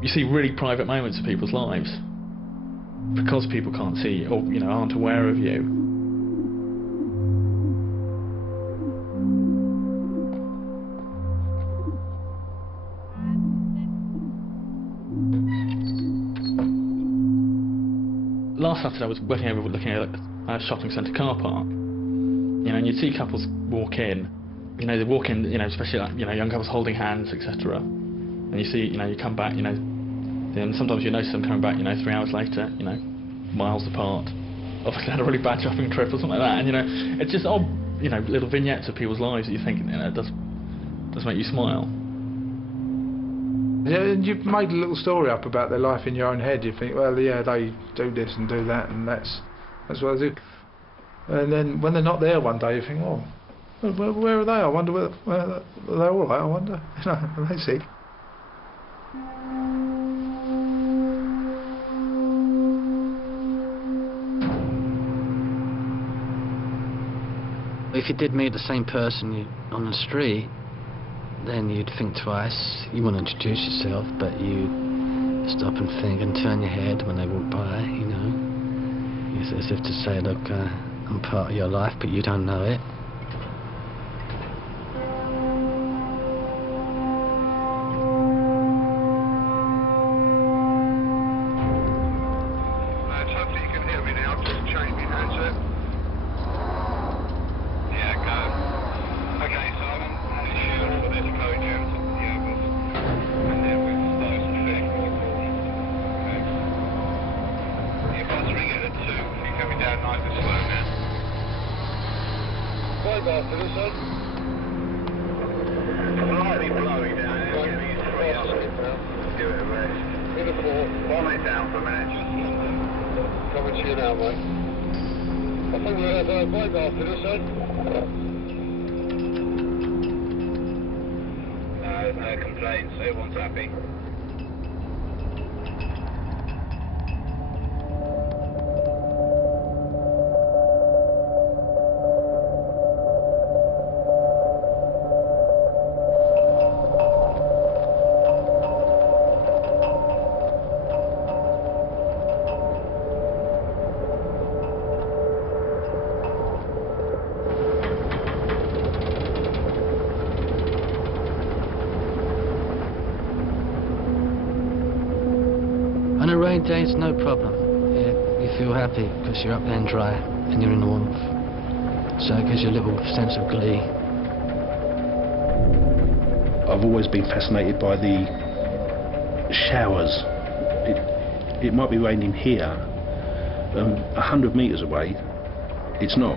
You see really private moments of people's lives because people can't see or aren't aware of you. Last Saturday I was working over looking at a shopping centre car park. And you'd see couples walk in. They walk in, especially like, young couples holding hands, etc. And you see, you come back, and sometimes you notice them coming back, 3 hours later, miles apart. Obviously had a really bad shopping trip or something like that. And it's just odd, little vignettes of people's lives that you think, it does make you smile. Yeah, and you've made a little story up about their life in your own head. You think, well, yeah, they do this and do that, and that's what they do. And then when they're not there one day, you think, oh, where are they? I wonder where are they all right? I wonder, are they sick? If you did meet the same person on the street, then you'd think twice. You wouldn't introduce yourself, but you'd stop and think and turn your head when they walk by, It's as if to say, look, I'm part of your life, but you don't know it. Hopefully you can hear me now. I've just changed my handset. Yeah, go. Okay, so I'm sure for this code, and then with those things. Okay. Your bus ring at 2. You're coming down nice and slow now. Bye, bastard, son. Slightly blowy down there. Give me 3 up. Do it a rest. With a 4. Bomb it down for a minute. Coming to you now, mate. I think we'll have a bike after this, son. No, there's no complaints. Everyone's happy. On a rain day, it's no problem. You feel happy because you're up there and dry and you're in the warmth. So it gives you a little sense of glee. I've always been fascinated by the showers. It might be raining here, 100 metres away, it's not.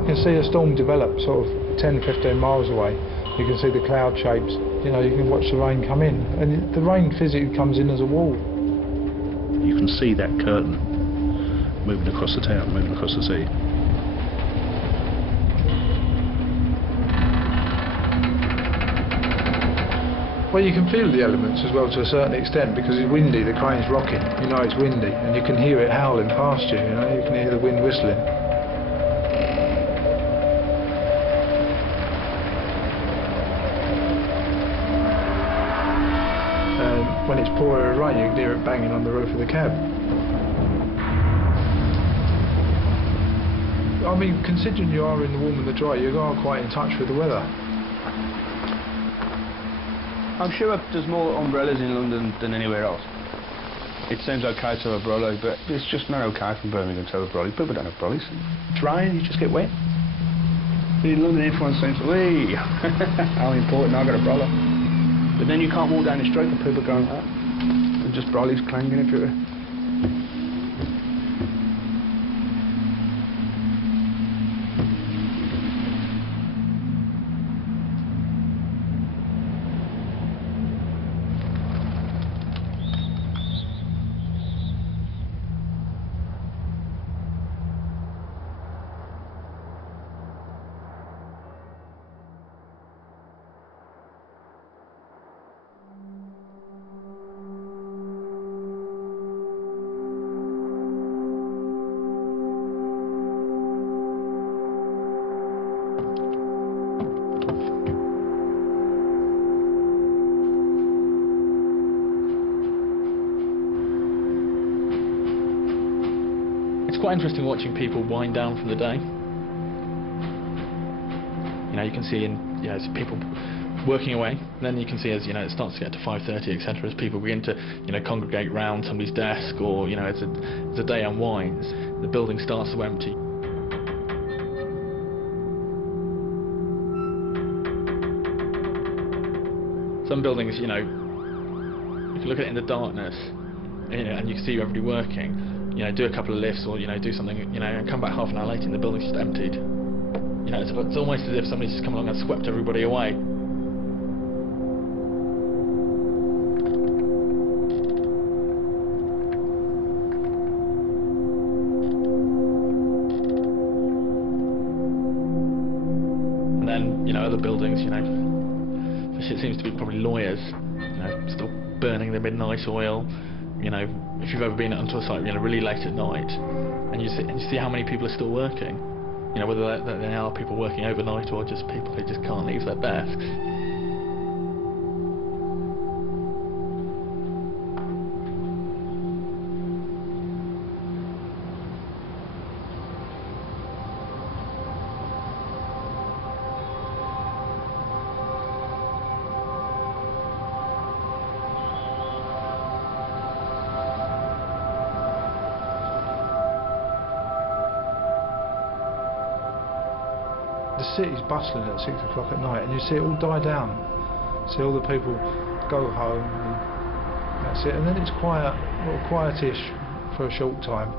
You can see a storm develop sort of 10-15 miles away. You can see the cloud shapes. You can watch the rain come in, and the rain physically comes in as a wall. You can see that curtain moving across the town, moving across the sea. Well, you can feel the elements as well to a certain extent because it's windy, the crane's rocking, it's windy, and you can hear it howling past you, you can hear the wind whistling. When it's pouring rain, you can hear it banging on the roof of the cab. I mean, considering you are in the warm and the dry, you are quite in touch with the weather. I'm sure there's more umbrellas in London than anywhere else. It seems okay to have a brolly, but it's just not okay from Birmingham to have a brolly. People don't have brollies. It's raining, you just get wet. In London, everyone seems to, wee, how important, I've got a brolly. But then you can't walk down the street and people going, and just brollies clanging everywhere. It's quite interesting watching people wind down from the day. You know, you can see people working away, and then you can see as it starts to get to 5:30, etc., as people begin to congregate round somebody's desk, or as the day unwinds, the building starts to empty. Some buildings, if you look at it in the darkness, and you can see everybody working, do a couple of lifts, or do something, and come back half an hour later and the building's just emptied. It's almost as if somebody's just come along and swept everybody away. And then, other buildings, it seems to be probably lawyers, still burning the midnight oil. If you've ever been onto a site, really late at night, and you see how many people are still working. Whether there are people working overnight or just people who just can't leave their desk. The city's bustling at 6 o'clock at night, and you see it all die down. See all the people go home, and that's it. And then it's quiet, well, quietish for a short time.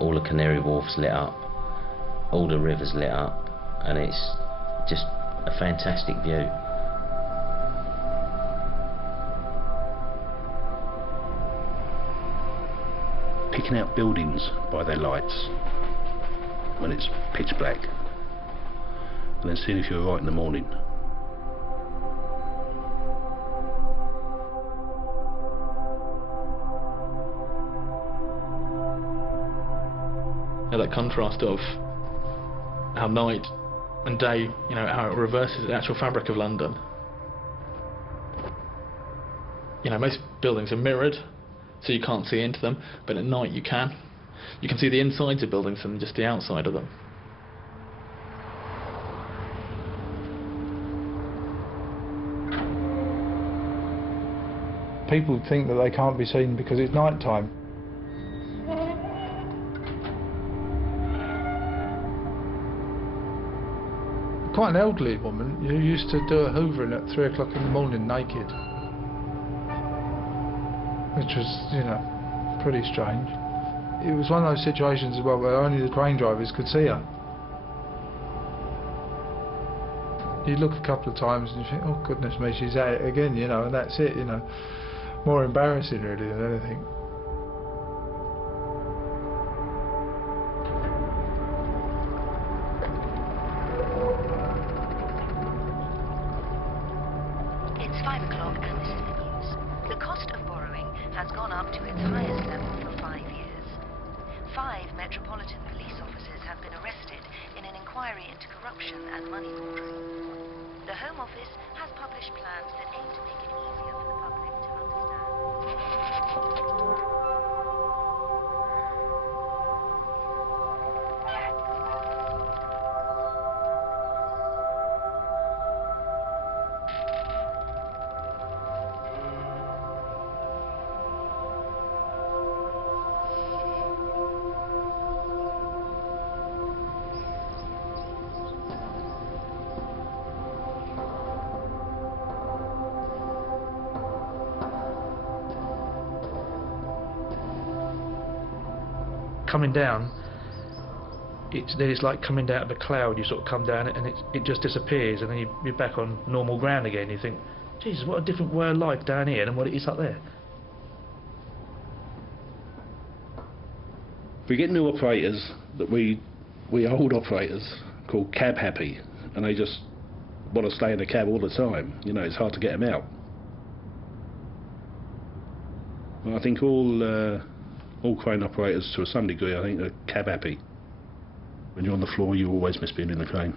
All the Canary Wharf's lit up, all the rivers lit up, and it's just a fantastic view. Picking out buildings by their lights when it's pitch black, and then seeing if you're right in the morning. That contrast of how night and day, how it reverses the actual fabric of London. Most buildings are mirrored, so you can't see into them, but at night you can. You can see the insides of buildings and just the outside of them. People think that they can't be seen because it's night time. Quite an elderly woman who used to do a hoovering at 3 o'clock in the morning naked, which was, pretty strange. It was one of those situations as well where only the crane drivers could see her. You look a couple of times and you think, oh goodness me, she's at it again, and that's it, More embarrassing really than anything. It's 5 o'clock and this is the news. The cost of borrowing has gone up to its highest level for 5 years. 5 Metropolitan Police officers have been arrested in an inquiry into corruption and money laundering. The Home Office has published plans that aim to make it easier for the public to understand. Coming down, it's like coming down of a cloud. You sort of come down and it just disappears, and then you're back on normal ground again. You think, Jesus, what a different way of life down here than what it is up there. We get new operators that we are old operators called cab happy, and they just want to stay in the cab all the time. You know, it's hard to get them out. Well, I think all crane operators, to some degree, I think, are cab happy. When you're on the floor, you always miss being in the crane.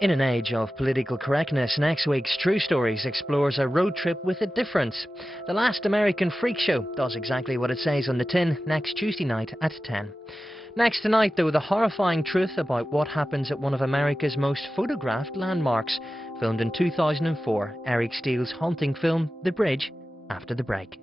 In an age of political correctness, next week's True Stories explores a road trip with a difference. The Last American Freak Show does exactly what it says on the tin next Tuesday night at 10. Next tonight, though, the horrifying truth about what happens at one of America's most photographed landmarks. Filmed in 2004, Eric Steele's haunting film, The Bridge, after the break.